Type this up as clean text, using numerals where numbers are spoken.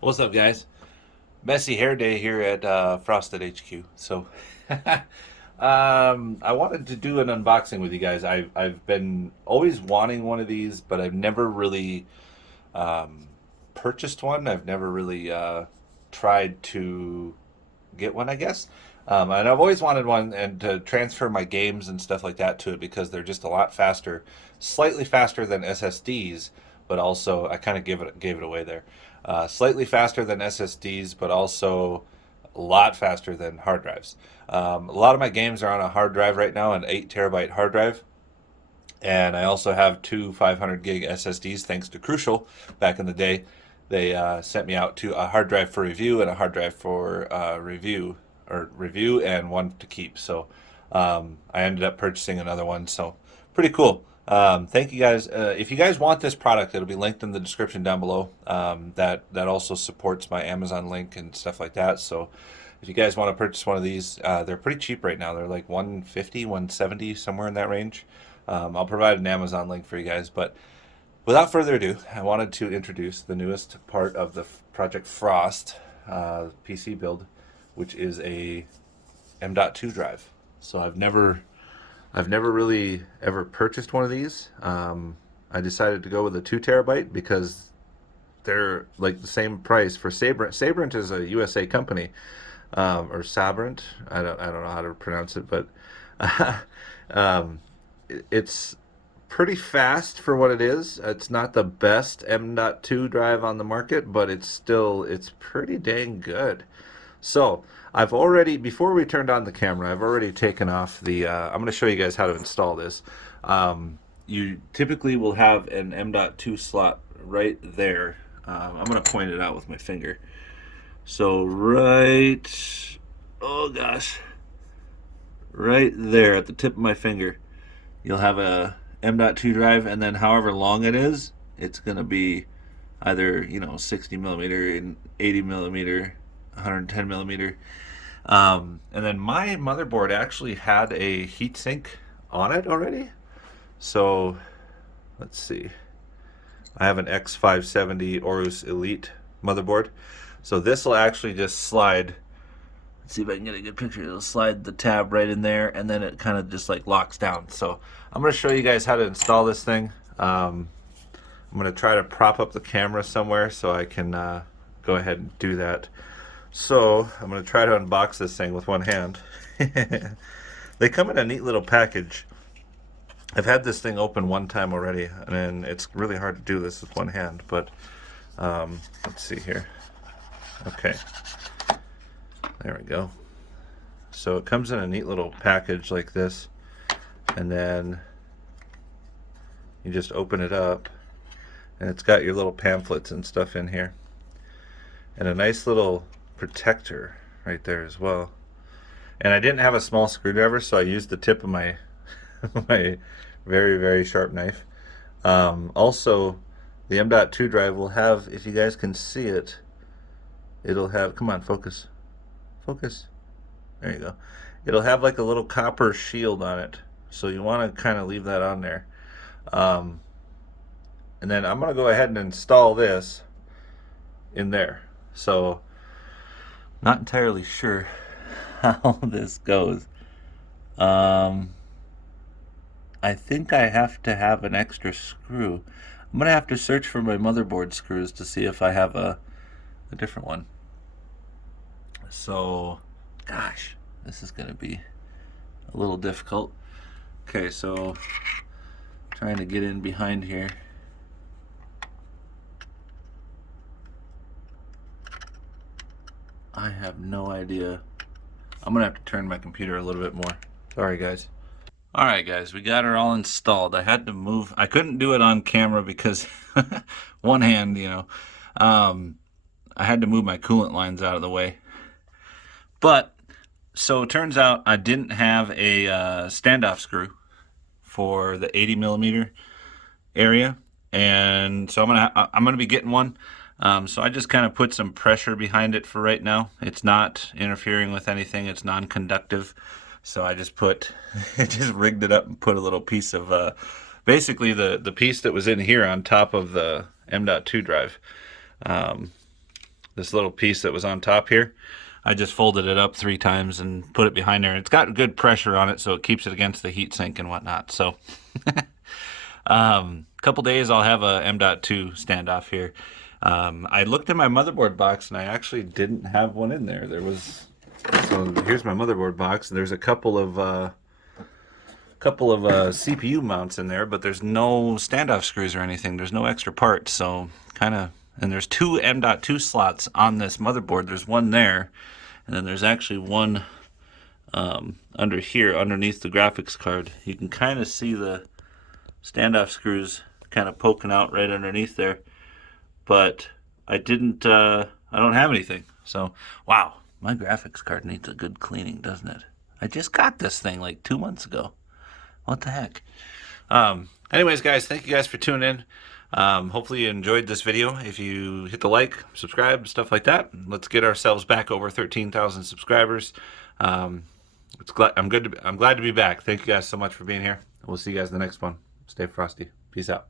What's up, guys? Messy hair day here at Frosted HQ. So, I wanted to do an unboxing with you guys. I've been always wanting one of these, but I've never really um, purchased one. I've never really tried to get one, I guess. And I've always wanted one and to transfer my games and stuff like that to it because they're just a lot faster, slightly faster than SSDs, but also I kind of gave it away there. Slightly faster than SSDs, but also a lot faster than hard drives. A lot of my games are on a hard drive right now, an 8 terabyte hard drive. And I also have two 500 gig SSDs, thanks to Crucial. Back in the day, they sent me out to a hard drive for review and a hard drive for review and one to keep. So I ended up purchasing another one. So pretty cool. Thank you guys. If you guys want this product, it'll be linked in the description down below. That also supports my Amazon link and stuff like that. So if you guys want to purchase one of these, they're pretty cheap right now. They're like 150, 170, somewhere in that range. I'll provide an Amazon link for you guys. But without further ado, I wanted to introduce the newest part of the Project Frost PC build, which is a M.2 drive. So I've never really ever purchased one of these. I decided to go with a 2 terabyte because they're like the same price for Sabrent. Sabrent is a USA company, or Sabrent. I don't know how to pronounce it, but um, it's pretty fast for what it is. It's not the best M.2 drive on the market, but it's pretty dang good. So I've already, before we turned on the camera, I've already taken off the. I'm going to show you guys how to install this. You typically will have an M.2 slot right there. I'm going to point it out with my finger. So oh gosh, right there at the tip of my finger, you'll have a M.2 drive, and then however long it is, it's going to be either 60 millimeter and 80 millimeter, 110 millimeter. And then my motherboard actually had a heatsink on it already. So let's see. I have an X570 Aorus Elite motherboard. So this will actually just slide. Let's see if I can get a good picture. It'll slide the tab right in there, and then it kind of just like locks down. So I'm going to show you guys how to install this thing. I'm going to try to prop up the camera somewhere so I can go ahead and do that. So I'm going to try to unbox this thing with one hand. They come in a neat little package. I've had this thing open one time already, and it's really hard to do this with one hand, but let's see here. Okay, there we go. So it comes in a neat little package like this, and then you just open it up, and it's got your little pamphlets and stuff in here, and a nice little protector right there as well. And I didn't have a small screwdriver, so I used the tip of my my very, very sharp knife. Also, the M.2 drive will have, if you guys can see it, it'll have, come on, focus, focus. There you go. It'll have like a little copper shield on it, so you want to kind of leave that on there. Um, and then I'm going to go ahead and install this in there. So, not entirely sure how this goes. I think I have to have an extra screw. I'm gonna have to search for my motherboard screws to see if I have a different one. So, gosh, this is gonna be a little difficult. Okay, so trying to get in behind here. I have no idea. I'm gonna have to turn my computer a little bit more. Sorry, guys. All right, guys, we got her all installed. I had to move. I couldn't do it on camera because one hand, Um, I had to move my coolant lines out of the way. But so it turns out I didn't have a standoff screw for the 80 millimeter area, and so I'm gonna be getting one. So I just kind of put some pressure behind it for right now. It's not interfering with anything. It's non-conductive. So I just just rigged it up and put a little piece of, basically the piece that was in here on top of the M.2 drive. Um, this little piece that was on top here. I just folded it up 3 times and put it behind there. It's got good pressure on it, so it keeps it against the heat sink and whatnot. So, couple days I'll have a M.2 standoff here. I looked in my motherboard box and I actually didn't have one in there. So here's my motherboard box, and there's a couple of CPU mounts in there, but there's no standoff screws or anything. There's no extra parts, so and there's 2 M.2 slots on this motherboard. There's one there, and then there's actually one under here, underneath the graphics card. You can kind of see the standoff screws kind of poking out right underneath there, but I don't have anything. So, wow, my graphics card needs a good cleaning, doesn't it? I just got this thing like 2 months ago. What the heck? Anyways, guys, thank you guys for tuning in. Hopefully you enjoyed this video. If you hit the like, subscribe, stuff like that, let's get ourselves back over 13,000 subscribers. I'm glad to be back. Thank you guys so much for being here. We'll see you guys in the next one. Stay frosty. Peace out.